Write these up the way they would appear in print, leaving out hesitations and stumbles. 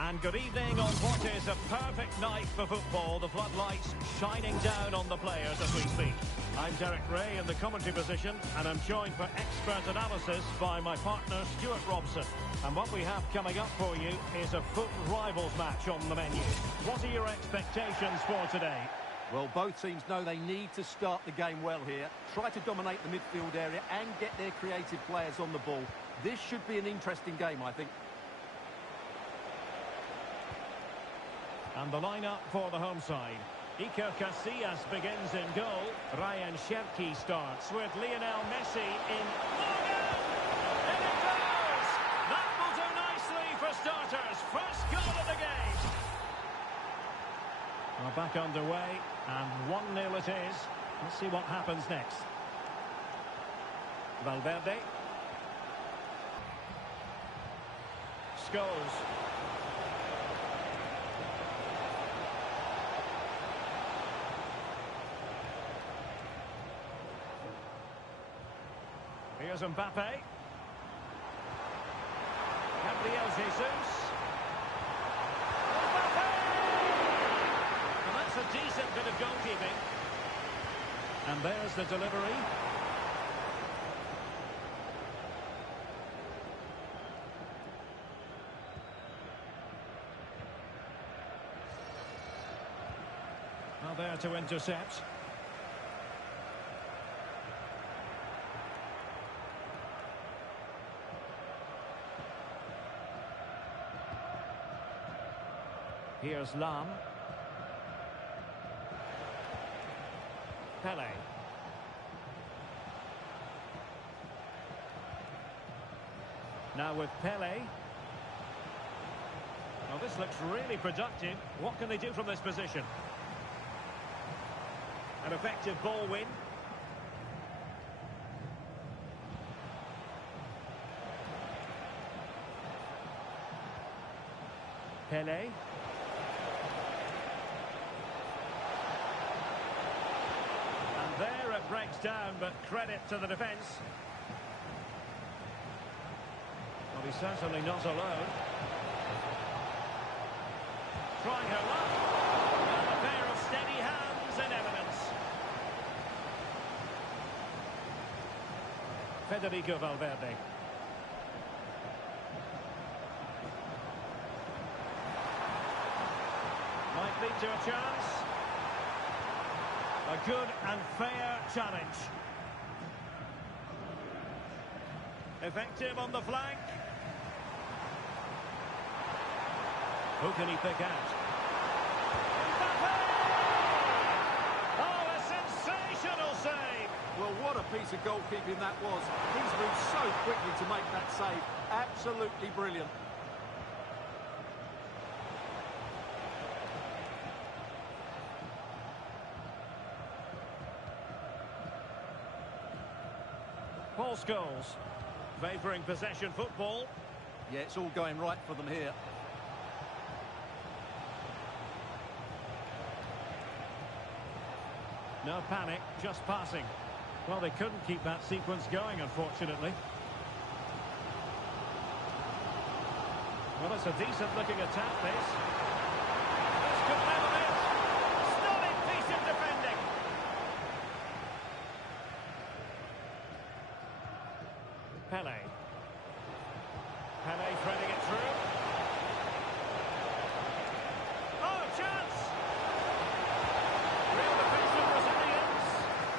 And good evening on what is a perfect night for football. The floodlights shining down on the players as we speak. I'm Derek Ray in the commentary position, and I'm joined for expert analysis by my partner Stuart Robson. And what we have coming up for you is a FUT rivals match on the menu. What are your expectations for today? Well, both teams know they need to start the game well here. Try to dominate the midfield area and get their creative players on the ball. This should be an interesting game, I think. And the lineup for the home side. Iker Casillas begins in goal. Ryan Cherki starts with Lionel Messi in. In it goes! That will do nicely for starters. First goal of the game. Well, back underway, and 1-0 it is. Let's see what happens next. Valverde. Scholes. Here's Mbappe. Gabriel Jesus. Mbappe! And that's a decent bit of goalkeeping. And there's the delivery. Now there to intercept. Here's Lam. Pele. Now with Pele. Well, this looks really productive. What can they do from this position? An effective ball win. Pele. There it breaks down, but credit to the defence. Well, he's certainly not alone. Trying her luck. And a pair of steady hands in evidence. Federico Valverde. Might lead to a chance. A good and fair challenge. Effective on the flank. Who can he pick out? Mbappe! Oh, a sensational save! Well, what a piece of goalkeeping that was. He's moved so quickly to make that save. Absolutely brilliant. Paul Scholes, favouring possession football. Yeah, it's all going right for them here. No panic, just passing. Well, they couldn't keep that sequence going, unfortunately. Well, it's a decent-looking attack, this. This could level it. Stunning piece of defending. Pele. Pele threading it through. Oh, chance! Real defensive resilience.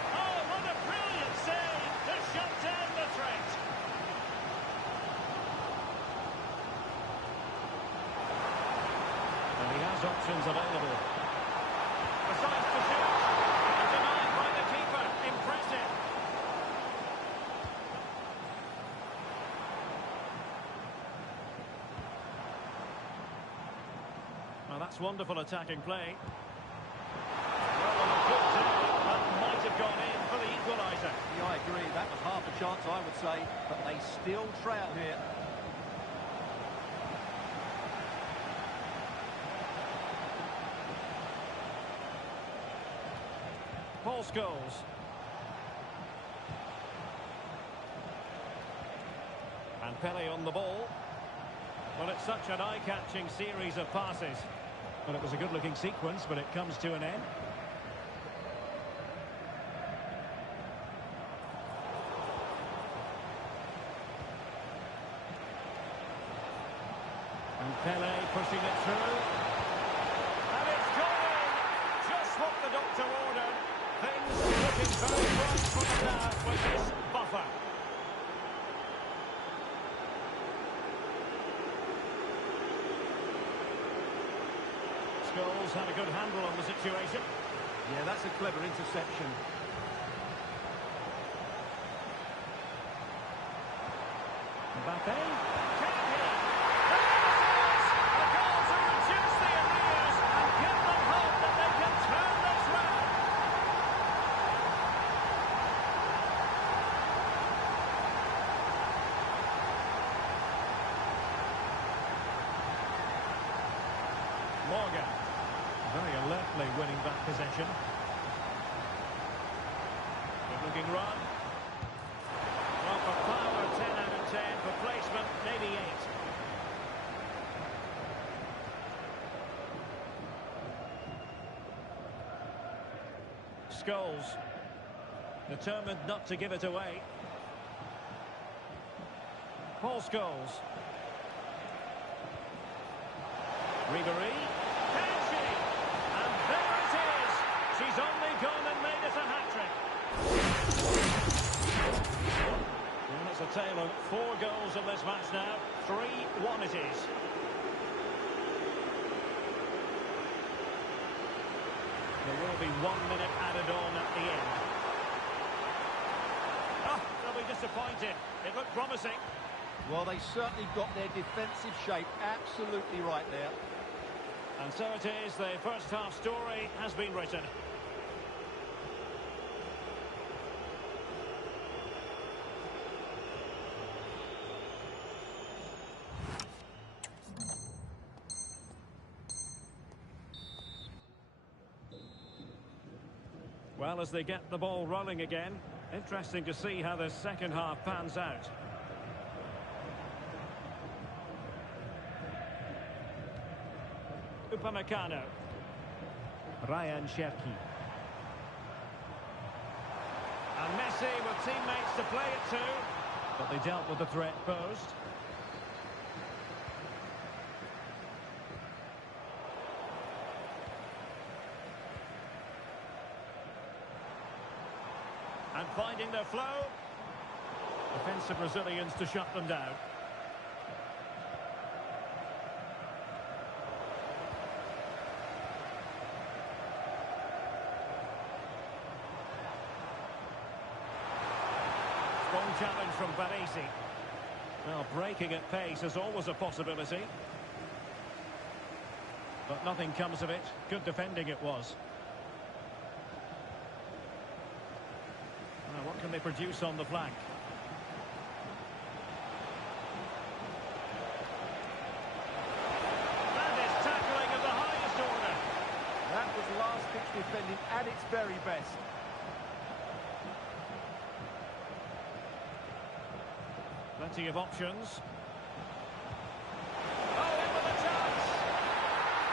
Oh, what a brilliant save to shut down the threat. And he has options available. Decides to shoot. And denied by the keeper. Impressive. Well, that's wonderful attacking play. Well, on a good day, that might have gone in for the equaliser. Yeah, I agree. That was half a chance, I would say. But they still trail here. Paul Scholes. And Pele on the ball. Well, it's such an eye-catching series of passes. Well, it was a good-looking sequence, but it comes to an end. And Pele pushing it through. And it's going! Just what the doctor ordered. Things looking very bright for them now with this buffer. Scholes had a good handle on the situation. Yeah, that's a clever interception. Mbappe. Can he? There it is! A goal to reduce the arrears and give them hope that they can turn this round. Morgan. Very alertly winning back possession. Good-looking run. Well, for power, 10 out of 10. For placement, maybe 8. Scholes. Determined not to give it away. Paul Scholes. Ribery. Can she? And there it is. She's only gone and made it a hat-trick. And it's a tale of 4 goals in this match now. 3-1 it is. There will be 1 minute added on at the end. Oh, they'll be disappointed. It looked promising. Well, they certainly got their defensive shape absolutely right there. And so it is, the first half story has been written. Well, as they get the ball rolling again, interesting to see how the second half pans out. Upamecano. Ryan Cherki. And Messi with teammates to play it to. But they dealt with the threat posed. And finding their flow. Defensive Brazilians to shut them down. Strong challenge from Baresi. Well, breaking at pace is always a possibility. But nothing comes of it. Good defending it was. Now, what can they produce on the flank? That is tackling of the highest order. That was last-ditch defending at its very best. Plenty of options. Oh, in with a chance!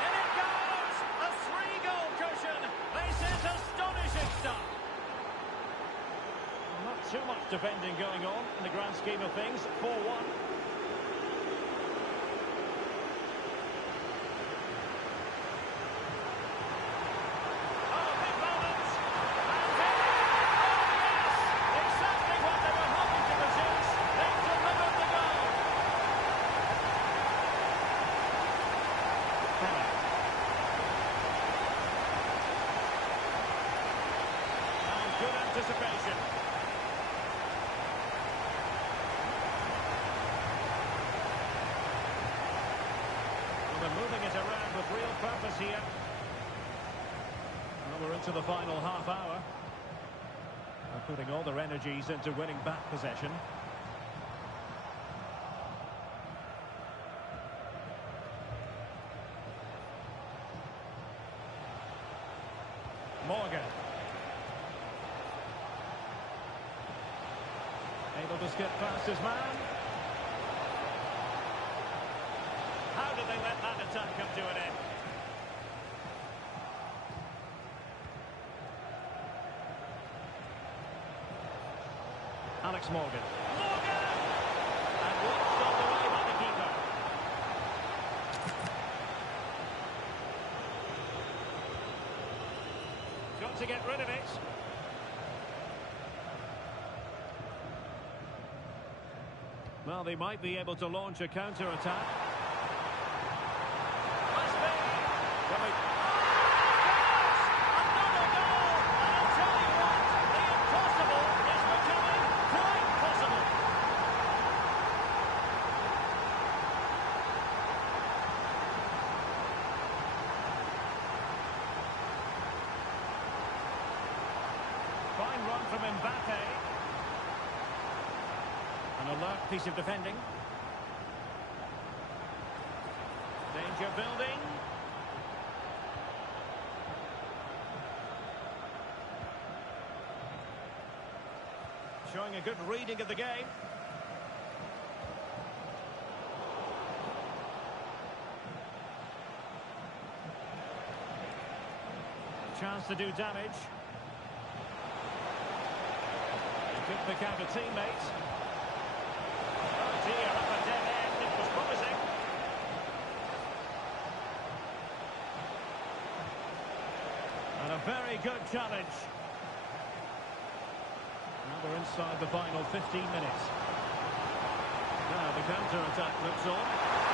In it goes! A 3-goal cushion! This is astonishing stuff! Not too much defending going on in the grand scheme of things. 4-1. Good anticipation. Well, they're moving it around with real purpose here. Well, we're into the final half hour. They're putting all their energies into winning back possession. Morgan. Able to skip past his man. How did they let that attack come to an end? Alex Morgan. Morgan! And watched on the way by the keeper. Got to get rid of it. Well, they might be able to launch a counter-attack. Must be. Coming. Another goal! And I'll tell you what, the impossible is becoming quite possible. Fine run from Mbappe. An alert piece of defending. Danger building. Showing a good reading of the game. Chance to do damage. He could pick out a teammate. Oh dear, up a dead end. It was promising. And a very good challenge. Now we're inside the final 15 minutes. Now the counter-attack looks on.